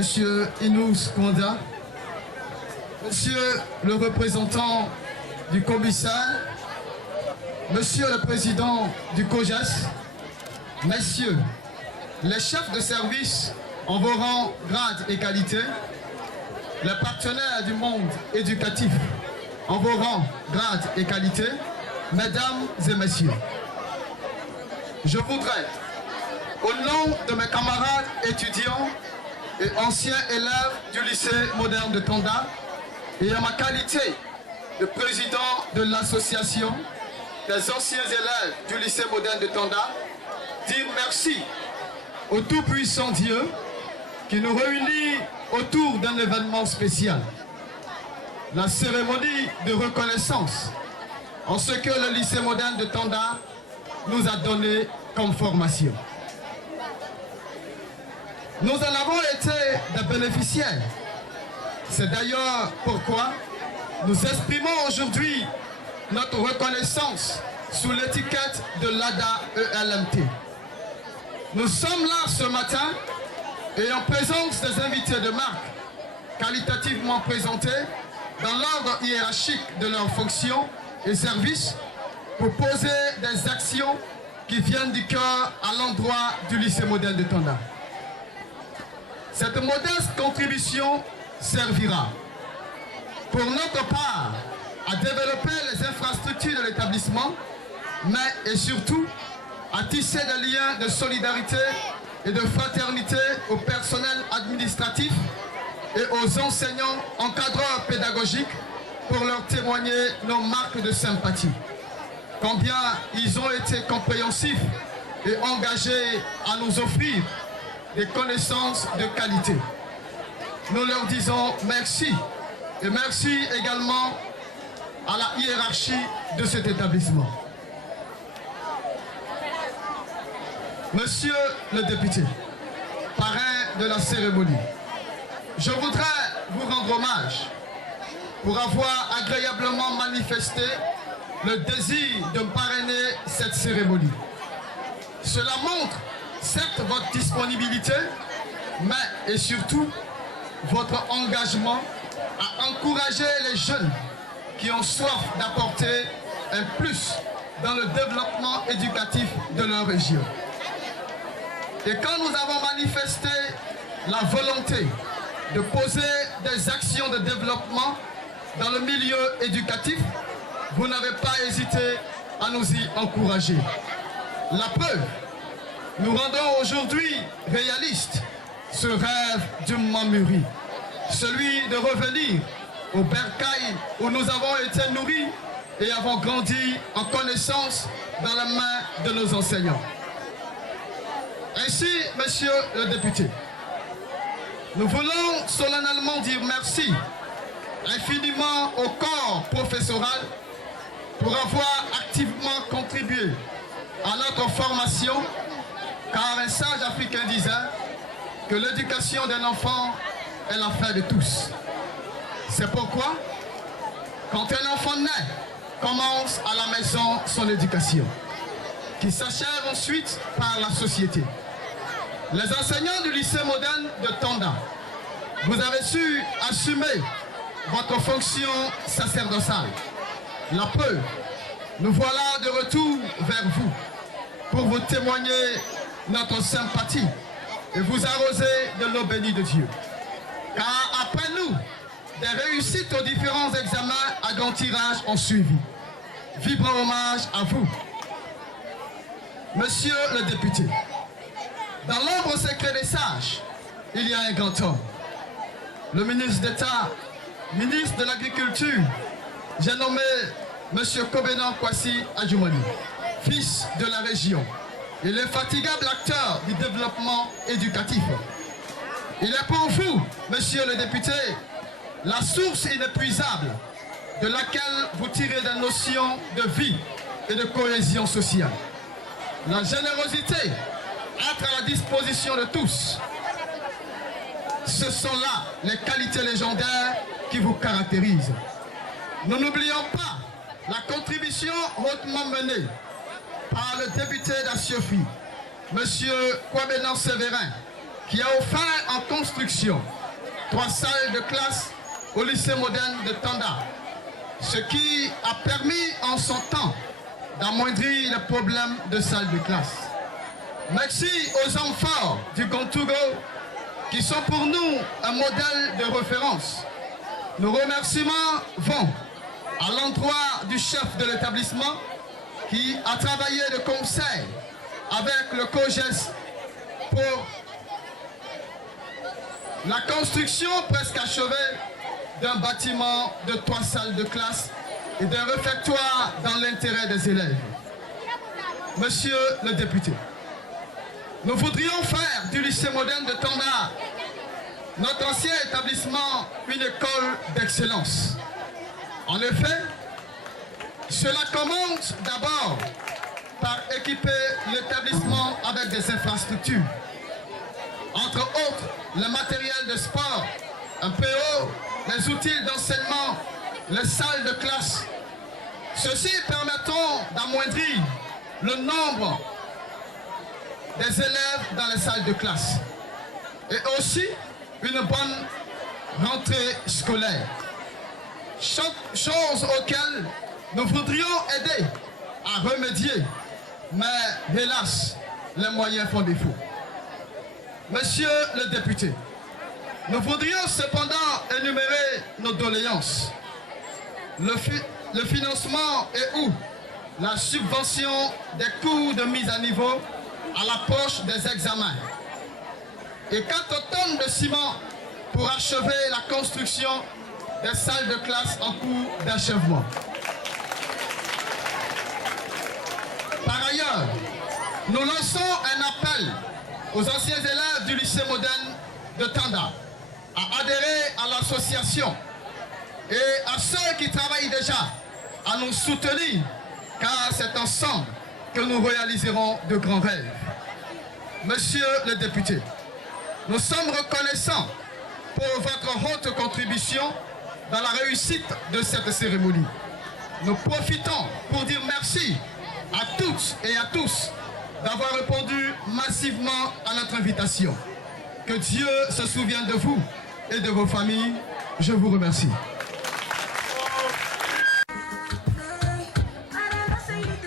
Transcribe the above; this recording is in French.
Monsieur Inous Konda, Monsieur le représentant du commissaire, Monsieur le président du COJES, Messieurs les chefs de service en vos rangs, grades et qualités, les partenaires du monde éducatif en vos rangs, grades et qualités, Mesdames et Messieurs, je voudrais, au nom de mes camarades étudiants et anciens élèves du lycée moderne de Tonda, et en ma qualité de président de l'association des anciens élèves du lycée moderne de Tonda, dire merci au tout-puissant Dieu qui nous réunit autour d'un événement spécial, la cérémonie de reconnaissance en ce que le lycée moderne de Tonda nous a donné comme formation. Nous en avons été des bénéficiaires. C'est d'ailleurs pourquoi nous exprimons aujourd'hui notre reconnaissance sous l'étiquette de l'ADA ELMT. Nous sommes là ce matin et en présence des invités de marque qualitativement présentés dans l'ordre hiérarchique de leurs fonctions et services pour poser des actions qui viennent du cœur à l'endroit du lycée moderne de Tonda. Cette modeste contribution servira, pour notre part, à développer les infrastructures de l'établissement, mais et surtout à tisser des liens de solidarité et de fraternité au personnel administratif et aux enseignants encadreurs pédagogiques pour leur témoigner nos marques de sympathie. Combien ils ont été compréhensifs et engagés à nous offrir des connaissances de qualité. Nous leur disons merci et merci également à la hiérarchie de cet établissement. Monsieur le député, parrain de la cérémonie, je voudrais vous rendre hommage pour avoir agréablement manifesté le désir de parrainer cette cérémonie. Cela montre certes votre disponibilité, mais et surtout votre engagement à encourager les jeunes qui ont soif d'apporter un plus dans le développement éducatif de leur région. Et quand nous avons manifesté la volonté de poser des actions de développement dans le milieu éducatif, vous n'avez pas hésité à nous y encourager. La preuve, nous rendons aujourd'hui réaliste ce rêve dûment mûri, celui de revenir au bercail où nous avons été nourris et avons grandi en connaissance dans la main de nos enseignants. Ainsi, monsieur le député, nous voulons solennellement dire merci infiniment au corps professoral pour avoir activement contribué à notre formation, car un sage africain disait que l'éducation d'un enfant est l'affaire de tous. C'est pourquoi, quand un enfant naît, commence à la maison son éducation, qui s'achève ensuite par la société. Les enseignants du lycée moderne de Tonda, vous avez su assumer votre fonction sacerdotale. La preuve, nous voilà de retour vers vous pour vous témoigner notre sympathie et vous arroser de l'eau bénie de Dieu. Car après nous, des réussites aux différents examens à grand tirage ont suivi. Vibrant hommage à vous. Monsieur le député, dans l'ombre secret des sages, il y a un grand homme. Le ministre d'État, ministre de l'Agriculture, j'ai nommé Monsieur Kobenan Kwasi Adjumani, fils de la région et l'infatigable acteur du développement éducatif. Il est pour vous, monsieur le député, la source inépuisable de laquelle vous tirez des notions de vie et de cohésion sociale. La générosité, être à la disposition de tous, ce sont là les qualités légendaires qui vous caractérisent. Nous n'oublions pas la contribution hautement menée par le député d'Assiofi, M. Kwabena Séverin, qui a offert en construction 3 salles de classe au lycée moderne de Tanda, ce qui a permis en son temps d'amoindrir le problème de salles de classe. Merci aux hommes forts du Gontougo qui sont pour nous un modèle de référence. Nos remerciements vont à l'endroit du chef de l'établissement qui a travaillé de concert avec le COGES pour la construction presque achevée d'un bâtiment de 3 salles de classe et d'un réfectoire dans l'intérêt des élèves. Monsieur le député, nous voudrions faire du lycée moderne de Tanda, notre ancien établissement, une école d'excellence. En effet, cela commence d'abord par équiper l'établissement avec des infrastructures. Entre autres, le matériel de sport, un PO, les outils d'enseignement, les salles de classe. Ceci permettront d'amoindrir le nombre des élèves dans les salles de classe. Et aussi une bonne rentrée scolaire. Chose auxquelles nous voudrions aider à remédier, mais hélas, les moyens font défaut. Monsieur le député, nous voudrions cependant énumérer nos doléances. Le financement et ou la subvention des coûts de mise à niveau à l'approche des examens. Et 4 tonnes de ciment pour achever la construction des salles de classe en cours d'achèvement. Par ailleurs, nous lançons un appel aux anciens élèves du lycée moderne de Tanda à adhérer à l'association et à ceux qui travaillent déjà à nous soutenir, car c'est ensemble que nous réaliserons de grands rêves. Monsieur le député, nous sommes reconnaissants pour votre haute contribution dans la réussite de cette cérémonie. Nous profitons pour dire merci à toutes et à tous d'avoir répondu massivement à notre invitation. Que Dieu se souvienne de vous et de vos familles. Je vous remercie.